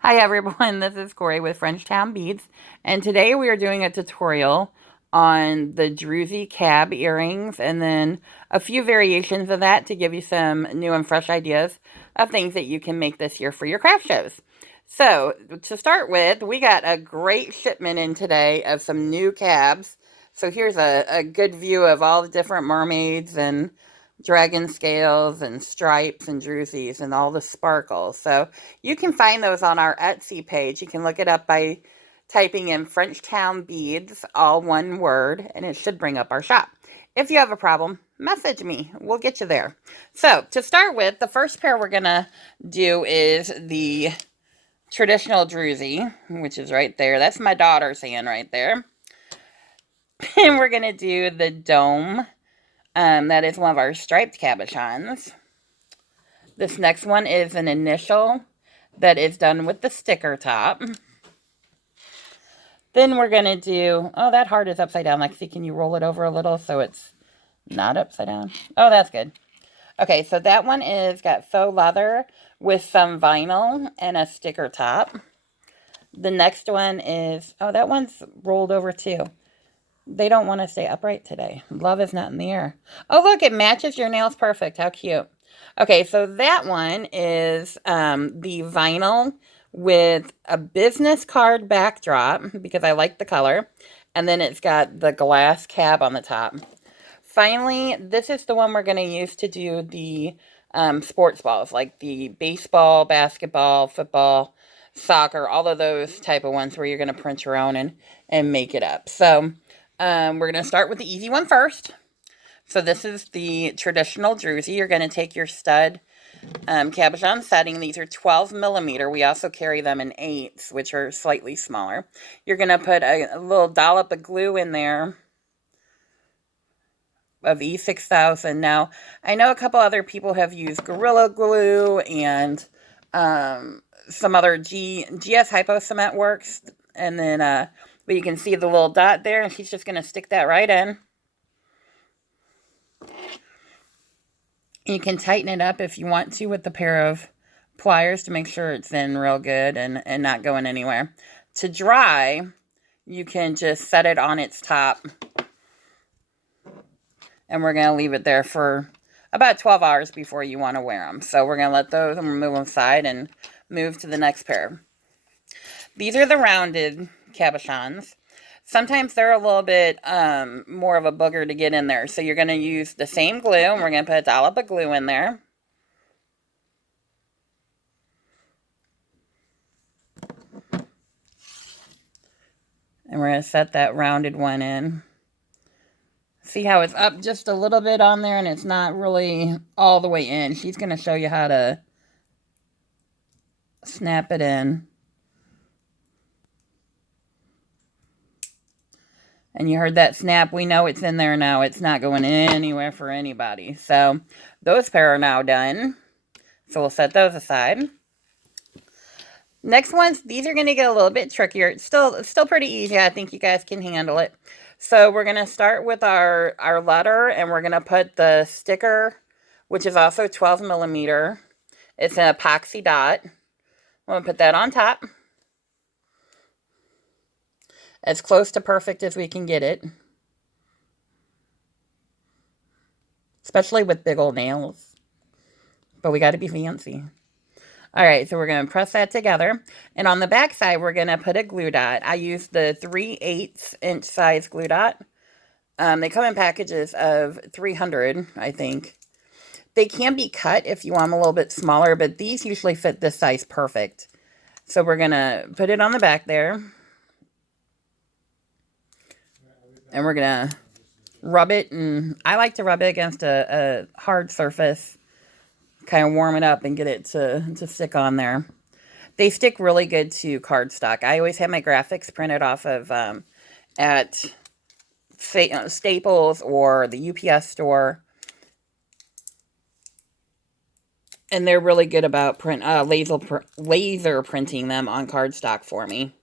Hi everyone, this is Corey with Frenchtown Beads, and today we are doing a tutorial on the Druzy cab earrings and then a few variations of that to give you some new and fresh ideas of things that you can make this year for your craft shows. So, to start with, we got a great shipment in today of some new cabs. So here's a good view of all the different mermaids and dragon scales and stripes and druzes and all the sparkles. So you can find those on our Etsy page. You can look it up by typing in Frenchtown Beads, all one word, and it should bring up our shop. If you have a problem, message me. We'll get you there. So to start with, the first pair we're going to do is the traditional druzy, which is right there. That's my daughter's hand right there. And we're going to do the dome. That is one of our striped cabochons. This next one is an initial that is done with the sticker top. Then we're going to do, oh, that heart is upside down. Lexi, can you roll it over a little so it's not upside down? Oh, that's good. Okay, so that one is got faux leather with some vinyl and a sticker top. The next one is, oh, that one's rolled over too. They don't want to stay upright today. Love is not in the air. Oh, look, it matches your nails perfect. How cute. Okay, so that one is the vinyl with a business card backdrop because I like the color. And then it's got the glass cab on the top. Finally, this is the one we're going to use to do the sports balls, like the baseball, basketball, football, soccer, all of those type of ones where you're going to print your own and make it up. So we're going to start with the easy one first. So this is the traditional druzy. You're going to take your stud cabochon setting. These are 12 millimeter. We also carry them in 8s, which are slightly smaller. You're going to put a little dollop of glue in there of E6000. Now, I know a couple other people have used Gorilla Glue and some other GS Hypo Cement works. And then, but you can see the little dot there, and she's just going to stick that right in. You can tighten it up if you want to with a pair of pliers to make sure it's in real good and not going anywhere. To dry, you can just set it on its top. And we're going to leave it there for about 12 hours before you want to wear them. So we're going to let those and remove them aside and move to the next pair. These are the rounded cabochons. Sometimes they're a little bit more of a booger to get in there. So you're going to use the same glue, and we're going to put a dollop of glue in there. And we're going to set that rounded one in. See how it's up just a little bit on there and it's not really all the way in. She's going to show you how to snap it in. And you heard that snap. We know it's in there now. It's not going anywhere for anybody. So those pair are now done. So we'll set those aside. Next ones, these are going to get a little bit trickier. It's still pretty easy. I think you guys can handle it. So we're going to start with our letter, and we're going to put the sticker, which is also 12 millimeter. It's an epoxy dot. I'm going to put that on top. As close to perfect as we can get it. Especially with big old nails. But we got to be fancy. Alright, so we're going to press that together. And on the back side, we're going to put a glue dot. I use the 3/8 inch size glue dot. They come in packages of 300, I think. They can be cut if you want them a little bit smaller, but these usually fit this size perfect. So we're going to put it on the back there. And we're going to rub it, and I like to rub it against a hard surface. Kind of warm it up and get it to stick on there. They stick really good to cardstock. I always have my graphics printed off of at Staples or the UPS store. And they're really good about laser printing them on cardstock for me.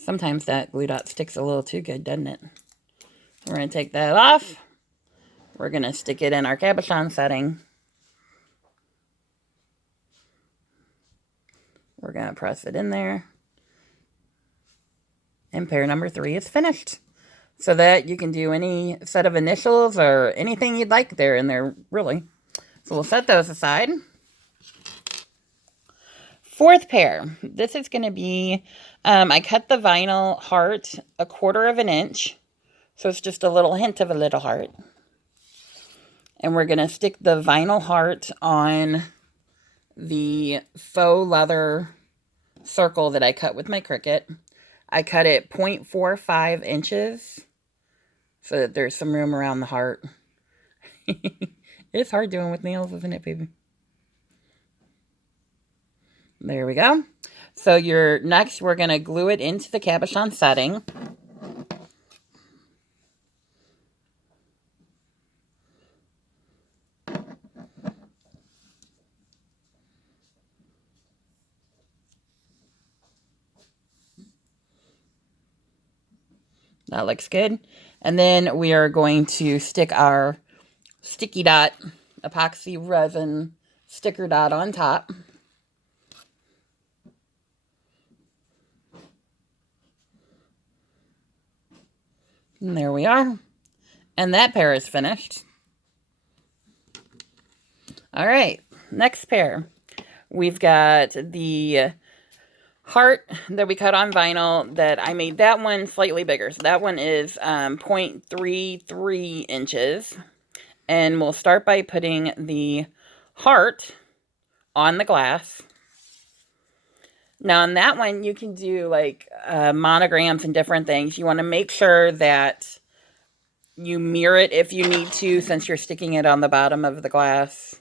Sometimes that glue dot sticks a little too good, doesn't it? We're going to take that off. we're going to stick it in our cabochon setting. We're going to press it in there. And pair number 3 is finished. So that you can do any set of initials or anything you'd like there in there, really. So we'll set those aside. 4th pair. This is going to be, I cut the vinyl heart 1/4 of an inch. So it's just a little hint of a little heart. And we're going to stick the vinyl heart on the faux leather circle that I cut with my Cricut. I cut it 0.45 inches so that there's some room around the heart. It's hard doing with nails, isn't it, baby? There we go. So next we're going to glue it into the cabochon setting. That looks good. And then we are going to stick our sticky dot epoxy resin sticker dot on top. And there we are. And that pair is finished. All right, next pair. We've got the heart that we cut on vinyl that I made that one slightly bigger. So that one is 0.33 inches. And we'll start by putting the heart on the glass. Now on that one, you can do like monograms and different things. You want to make sure that you mirror it if you need to, since you're sticking it on the bottom of the glass.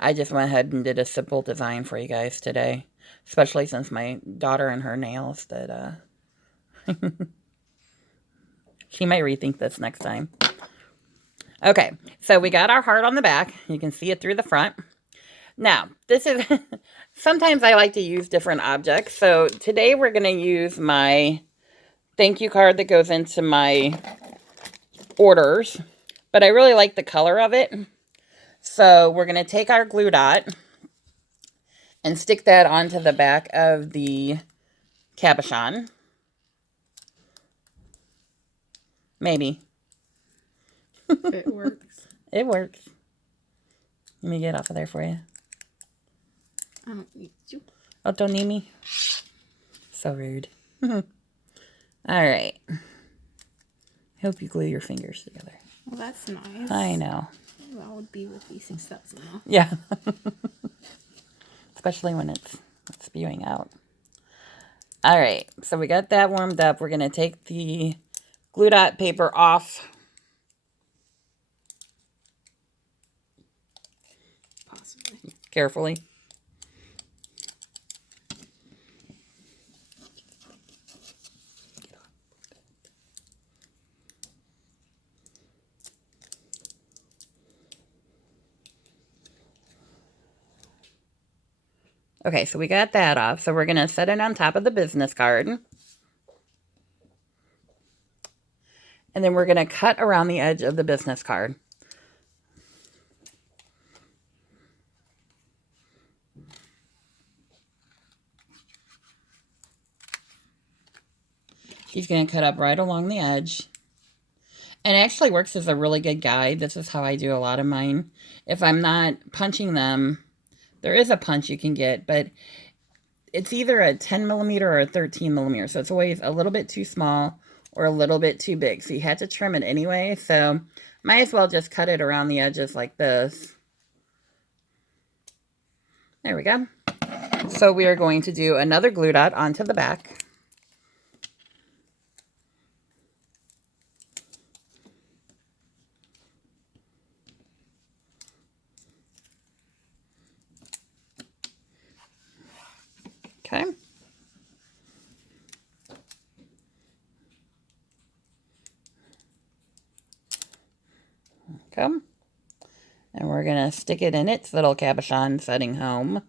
I just went ahead and did a simple design for you guys today, especially since my daughter and her nails that she might rethink this next time. Okay, so we got our heart on the back. You can see it through the front. Now, this is, sometimes I like to use different objects. So today we're going to use my thank you card that goes into my orders. But I really like the color of it. So we're going to take our glue dot and stick that onto the back of the cabochon. Maybe. It works. It works. Let me get off of there for you. I don't need you. Oh, don't need me? So rude. All right. Hope you glue your fingers together. Well, that's nice. I know. That would be with these successful. Yeah. Especially when it's spewing out. All right. So we got that warmed up. We're going to take the glue dot paper off. Possibly. Carefully. Okay, so we got that off. So we're going to set it on top of the business card. And then we're going to cut around the edge of the business card. She's going to cut up right along the edge. And it actually works as a really good guide. This is how I do a lot of mine. If I'm not punching them, there is a punch you can get, but it's either a 10 millimeter or a 13 millimeter. So it's always a little bit too small or a little bit too big. So you had to trim it anyway. So might as well just cut it around the edges like this. There we go. So we are going to do another glue dot onto the back. Okay. Come. And we're going to stick it in its little cabochon setting home.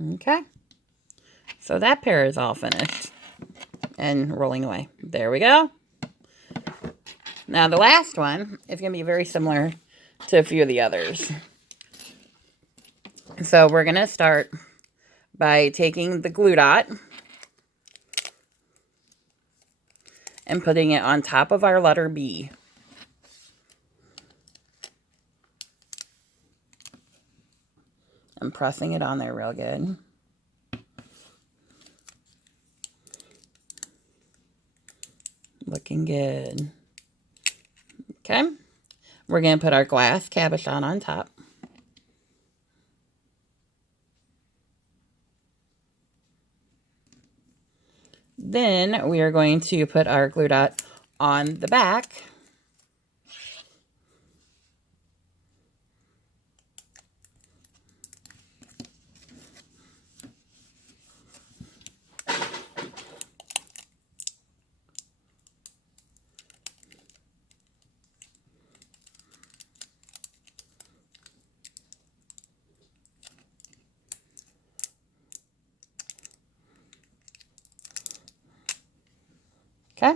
Okay. So that pair is all finished and rolling away. There we go. Now the last one is going to be very similar to a few of the others. So we're going to start by taking the glue dot and putting it on top of our letter B. And pressing it on there real good. Looking good. Okay. We're going to put our glass cabochon on top. Then we are going to put our glue dot on the back. Okay.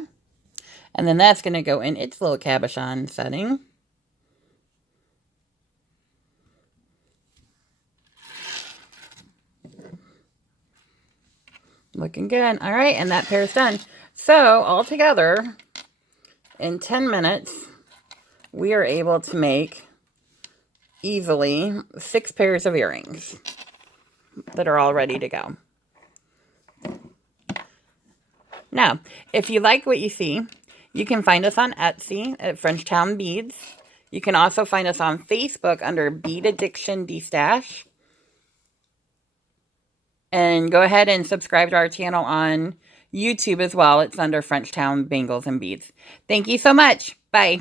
And then that's going to go in its little cabochon setting. Looking good. All right, and that pair is done. So altogether, in 10 minutes, we are able to make easily 6 pairs of earrings that are all ready to go. Now, if you like what you see, you can find us on Etsy at Frenchtown Beads. You can also find us on Facebook under Bead Addiction D-Stash. And go ahead and subscribe to our channel on YouTube as well. It's under Frenchtown Bangles and Beads. Thank you so much. Bye.